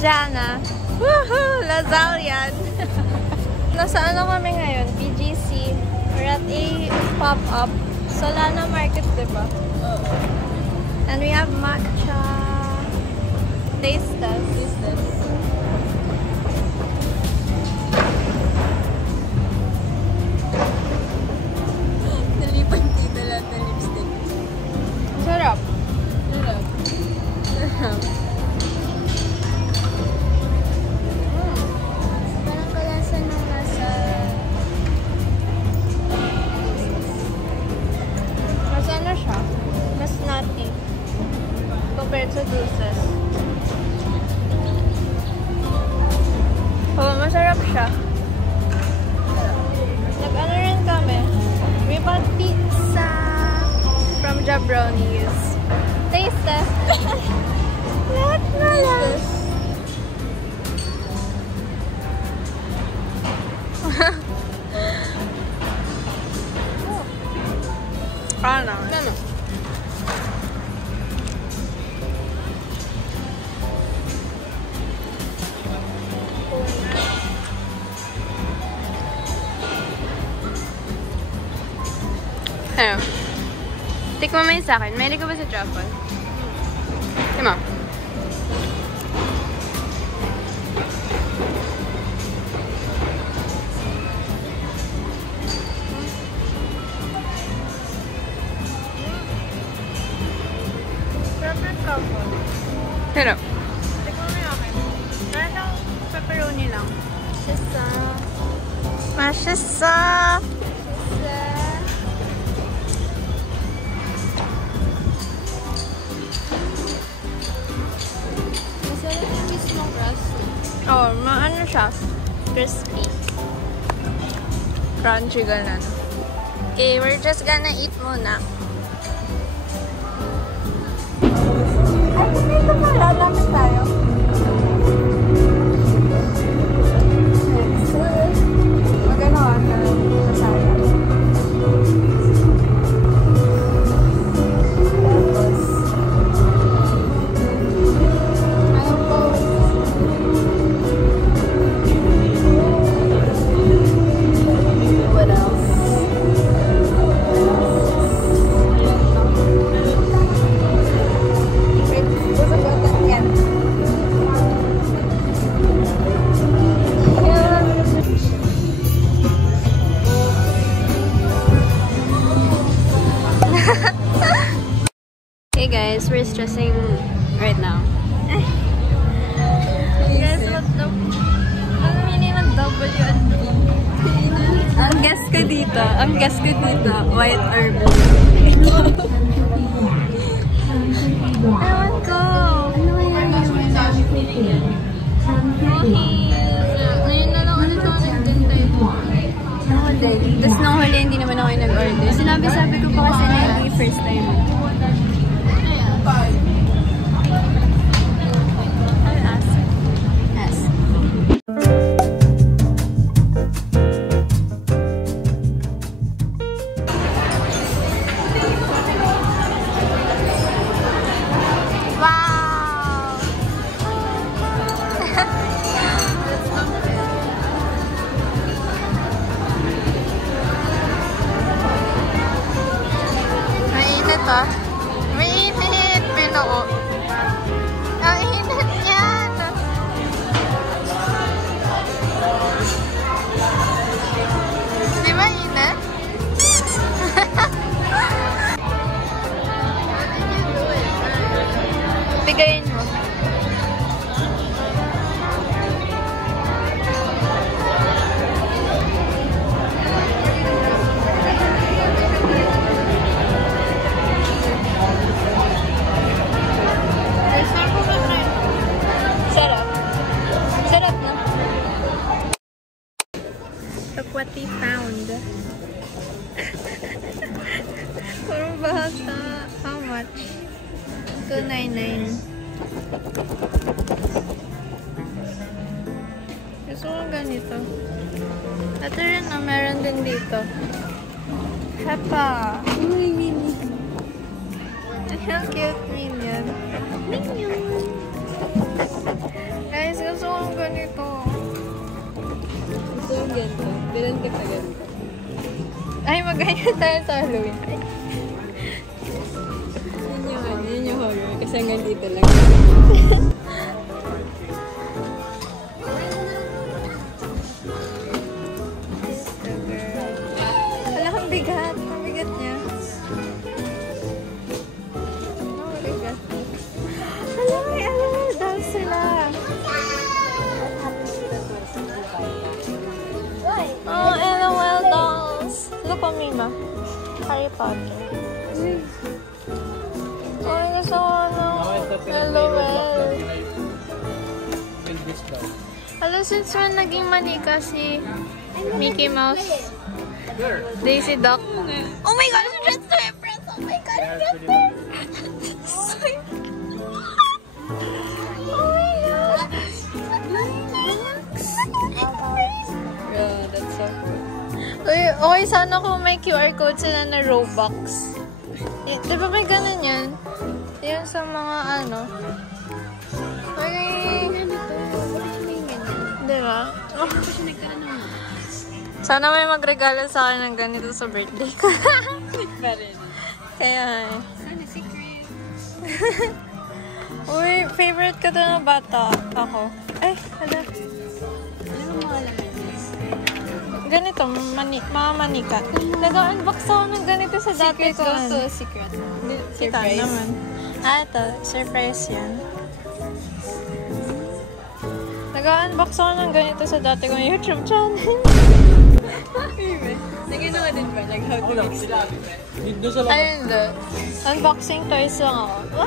Jana. Woohoo! Lazalian! Nasa ano kami ngayon? BGC. We're at a pop-up. Solana Market, diba? And we have matcha. Taste test. Nalipan dito lahat ng lipstick. Sarap. Parang kalasa ng nasa... Mas ano siya? Mas nutty. Compared sa juices. Oh, masarap siya. Nag-ano rin kami. We bought pizza from Jabroni's. Taste test. Lahat na lang. Ano? Ano? Ano? Tikman mo yun sa akin. Mahilig ka ba sa truffle? Tima. Sarap ng truffle. Sarap. Tikman mo yung akin. Meron lang pepperoni lang. Sisa. Masisa! Masarap yung mismong crust. Oh, maano siya? Crispy. Crunchy ganun. Okay, we're just gonna eat muna. Ay, dito pala. Lapit tayo. Magano ka kasaya. Hey guys, we're stressing right now. Guys, what the... Ang meaning ng W? Ang guess ko dito, white or blue. Ewan ko. Ano kaya yun? Ngayon na lang ulit ako nagbintay. Ako din. Tapos nung huli, hindi naman ako yung nag-order. Sabi ko pa kasi na hindi first time. Mainit! Binuo. Ang init yan! Di ba init? Bigayin mo. Look what we found. Puro bata. How much? $2.99. Gusto ko ganito. Ito rin na meron din dito. Hepa. Uy, mini. How cute, Minion. Minion. Guys, ganito. Bilan ka pa ganito. Ay, mag-ganyan tayo sa Halloween. Yun yung horror. Kasi hanggang dito lang. Wala kang bigat. Ang bigat niya. Ang bigat. Dahil sila. Oh, LOL dolls. Look on Mima. Harry Potter. Oh, gusto ko LOL. Hello, since when naging manika si Mickey Mouse? Daisy Duck. Oh my God, it's just different. Oh my God, it's just different. Oh my God. Yeah, that's so cool. Uy, okay, sana kung may QR code sila na Robux. Di ba may ganun yan? Yan sa mga ano. Okay. Di ba? Sana may magregalo sa akin ng ganito sa birthday ko. Pa rin. Kaya Sana secret. Uy, favorite ko to na bata. Ako. Ay, hala. Ano yung mga laman? Ganito, mga manika. Nag-unbox ako ng ganito sa dati Secret ko. also secret. Kita naman. Ito. Surprise yan. Nag-unbox ako ng ganito sa dati kong YouTube channel. Nagano ka din ba? Like how to mix it? Ayun do. Unboxing toys lang ako.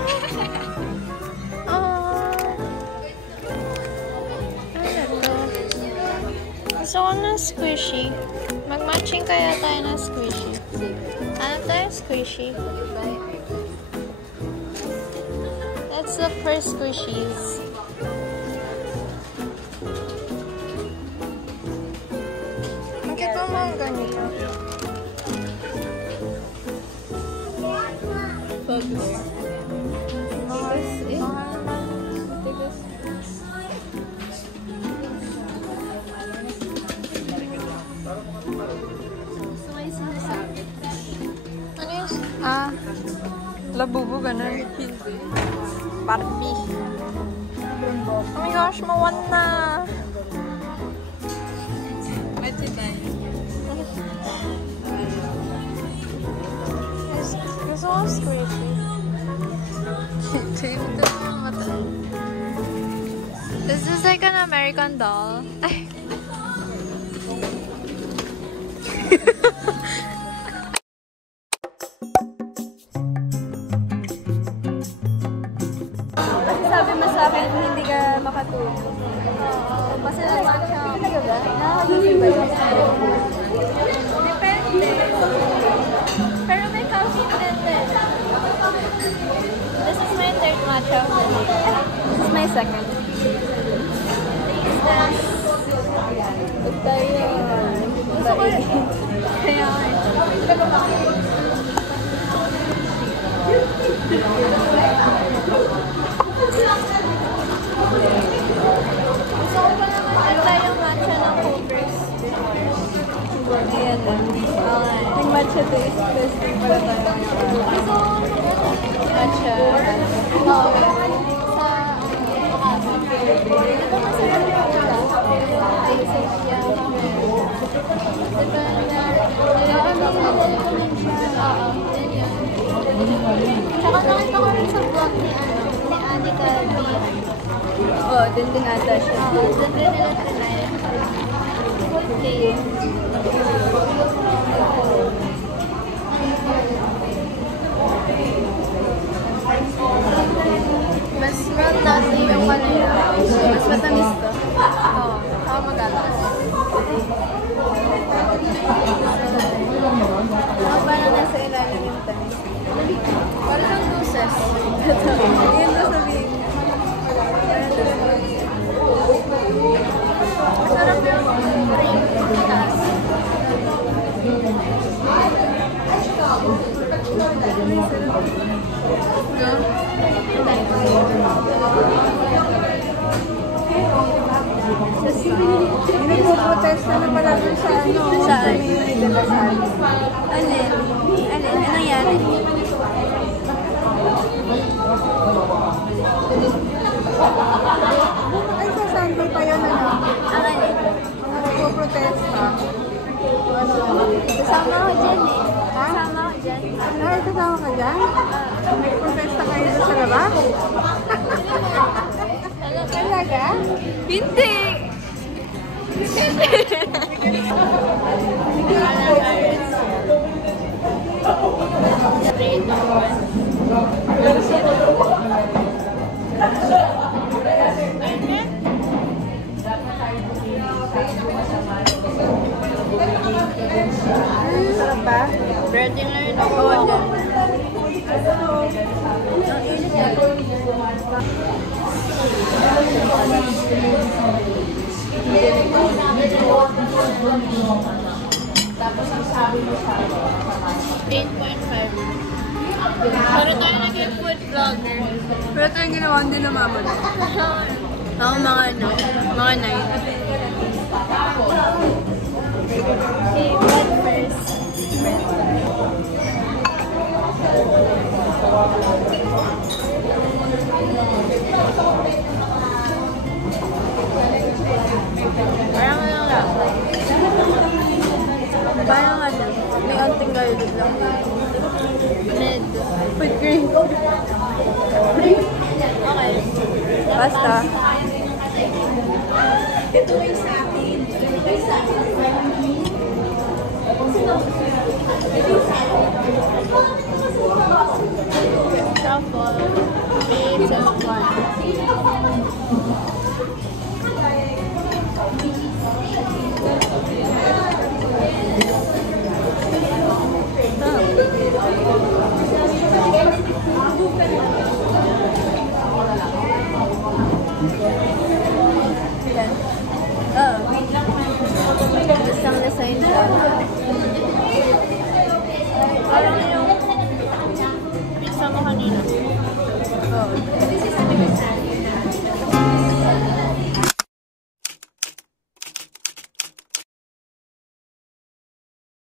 Gusto ko ng squishy. Mag-matching kaya tayo ng squishy. Ano tayo squishy? Let's look for squishies. Nakita mo ang ganito. Ano yun? Labubo ganun. Barbie. Oh my gosh, mawan na. Matcha tayo. Gusto ko squishy. This is like an American doll. Sabi mo sa akin, hindi ka makatulog. Oo. Kasi matcha. Talaga ba? Nakakagising ba yun? Depende. Pero may coffee din din. This is my third matcha of the day. This is my second. Tayo. Gusto ko yun. Kaya gusto ko pa naman tayong matcha ng Hoopers. Ayan lang. Yung matcha taste testing pala tayo ngayon. Gusto ko Matcha. Oo. Sa ito masarap yung ito. Ay, Sophia. Diba na nire-recommend siya. Oo. Tsaka nakita ko rin sa vlog ni Anika B. Oo, din ata siya. Oo, doon rin nila tinay. Okay. Mas matati yung kanila. Mas matamis to. Oo. Saka magatas. Parang nasa ilalim yung tamis. Parang ang doses. Yun na sabihin. Masarap yung cream. Mataas. Nagpo-protesta na pala dun sa ano. Saan? Alin? Ano nangyari? Ay, sa sample pa yun ano? Ang alin? Mga nagpo-protesta. Kasama ko dyan eh. Ha? Kasama ko dyan. Ay, kasama ka dyan? Nag-protesta kayo doon sa labas? Talaga? Hindi! Sarap ba? Breading na yun ako. Ang init yan. Tapos ang sabi mo sa 8.5. Pero tayo naging food vlogger. Pero ito yung ginawa din ng mama na. Ako mga ano, mga 9. Okay, bread first. Parang ano lang. Parang ano, may onting garlic lang. Mid. With cream. Okay. Basta. ito ay sa akin.